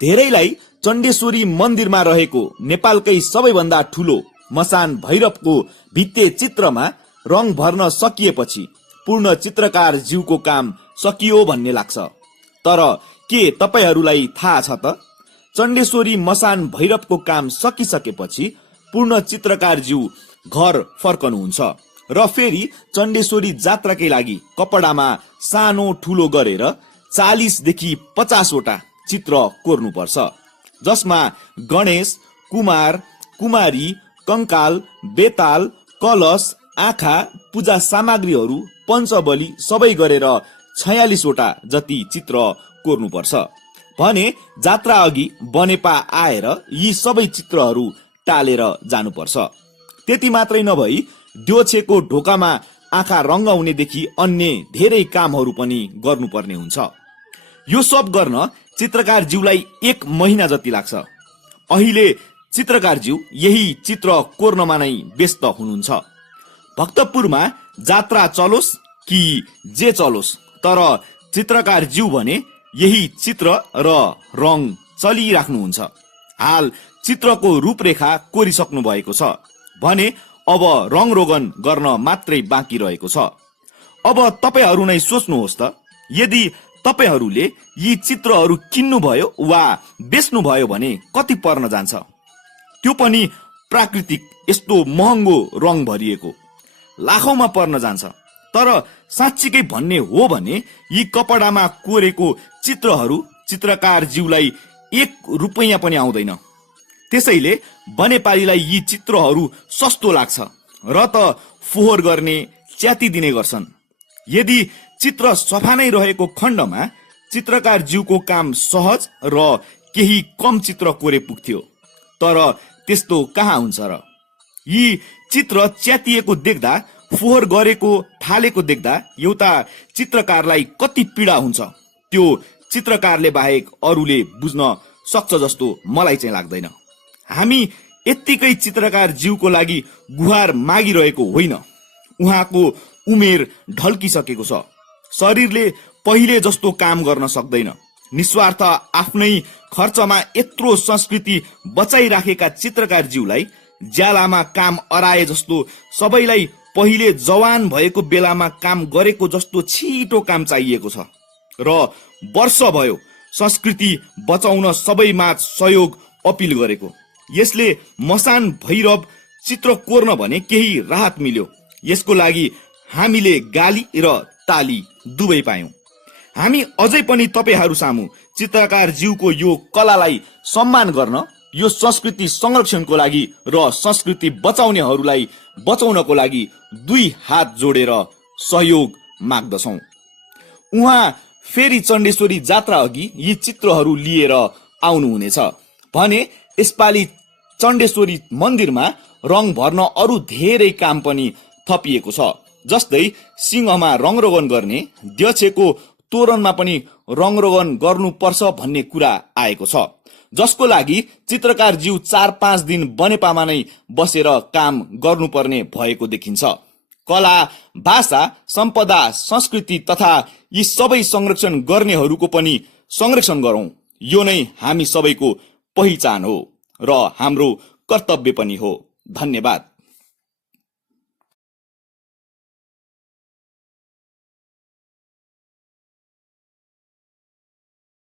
धेरैलाई चण्डेश्वरी मन्दिरमा रहेको नेपालकै सबैभन्दा ठूलो मसान भैरवको भित्ते चित्रमा रङ भर्न सकिएपछि पूर्ण चित्रकार ज्यूको काम सकियो भन्ने लाग्छ। तर के तपाईहरूलाई थाहा छ त चण्डेश्वरी मसान भैरवको काम सकिसकेपछि पूर्ण चित्रकार ज्यू घर फर्कनुहुन्छ र फेरि चण्डेश्वरी जात्राकै लागि कपडामा सानो ठूलो गरेर 40 देखि 50 वटा चित्र कोर्नुपर्छ, जसमा गणेश, कुमार, कुमारी, कंकाल, बेताल, कलश, आँखा, पूजा सामग्रीहरू, पञ्चबली सबै गरेर 46 वटा जति चित्र कोर्नुपर्छ भने जात्रा अघि बनेपा आएर यी सबै चित्रहरू टालेर जानुपर्छ। त्यति मात्रै नभई द्योछेको ढोकामा आँखा रंगाउनेदेखि अन्य धेरै कामहरू पनि गर्नुपर्ने हुन्छ। यो सब गर्न चित्रकार ज्यूलाई 1 महिना जति लाग्छ। अहिले चित्रकार ज्यू यही चित्र कोर्नमा नै व्यस्त हुनुहुन्छ। भक्तपुरमा जात्रा चलोस् कि जे चलोस्, तर चित्रकार ज्यू भने यही चित्र र रङ चलिराख्नुहुन्छ। हाल चित्रको रूपरेखा कोरिसक्नु भएको छ भने अब रङ रोगन गर्न मात्रै बाँकी रहेको छ। अब तपाईहरू नै सोच्नुहोस् त, यदि तपाईहरूले यी चित्रहरू किन्नुभयो वा बेच्नुभयो भने कति पर्न जान्छ? त्यो पनि प्राकृतिक यस्तो महँगो रङ भरिएको लाखौंमा पर्न जान्छ। तर साँच्चीकै भन्ने हो भने यी कपडामा कोरेको चित्रहरू चित्रकार ज्यूलाई 1 रुपैयाँ पनि आउँदैन। त्यसैले बनेपालीलाई यी चित्रहरू सस्तो लाग्छ र त फोहोर गर्ने, च्यातिदिने गर्छन्। यदि चित्र सफा नै रहेको खण्डमा चित्रकार ज्यूको काम सहज र केही कम चित्र कोरे पुग्थ्यो। तर त्यस्तो कहाँ हुन्छ र? यी चित्र च्यातिएको देख्दा, फोहोर गरेको थालेको देख्दा एउटा चित्रकारलाई कति पीडा हुन्छ त्यो चित्रकारले बाहेक अरूले बुझ्न सक्छ जस्तो मलाई चाहिँ लाग्दैन। हामी यत्तिकै चित्रकार ज्यूको लागि गुहार मागिरहेको होइन। उहाँको उमेर ढल्किसकेको छ। शरीरले पहिले जस्तो काम गर्न सक्दैन। निस्वार्थ आफ्नै खर्चमा यत्रो संस्कृति बचाइराखेका चित्रकार ज्यूलाई ज्यालामा काम अराए जस्तो, सबैलाई पहिले जवान भएको बेलामा काम गरेको जस्तो छिटो काम चाहिएको छ। र वर्ष भयो संस्कृति बचाउन सबैमा सहयोग अपिल गरेको। यसले मसान भैरव चित्र कोर्न भने केही राहत मिल्यो। यसको लागि हामीले गाली र ताली दुवै पायौं। हामी अझै पनि तपाईहरू सामु चित्रकार ज्यूको यो कलालाई सम्मान गर्न, यो संस्कृति संरक्षणको लागि र संस्कृति बचाउनेहरूलाई बचाउनको लागि 2 हात जोडेर सहयोग माग्दछौं। उहाँ फेरि चण्डेश्वरी जात्रा अघि यी चित्रहरू लिएर आउनुहुनेछ भने यसपालि चण्डेश्वरी मन्दिरमा रङ भर्न अरू धेरै काम पनि थपिएको छ। जस्तै सिंहमा रङरोगन गर्ने, द्यछेको तोरणमा पनि रङरोगन गर्नुपर्छ भन्ने कुरा आएको छ, जसको लागि चित्रकार ज्यू 4-5 दिन बनेपामा नै बसेर काम गर्नुपर्ने भएको देखिन्छ। कला, भाषा, सम्पदा, संस्कृति तथा यी सबै संरक्षण गर्नेहरूको पनि संरक्षण गरौं। यो नै हामी सबैको पहिचान हो र हाम्रो कर्तव्य पनि हो। धन्यवाद।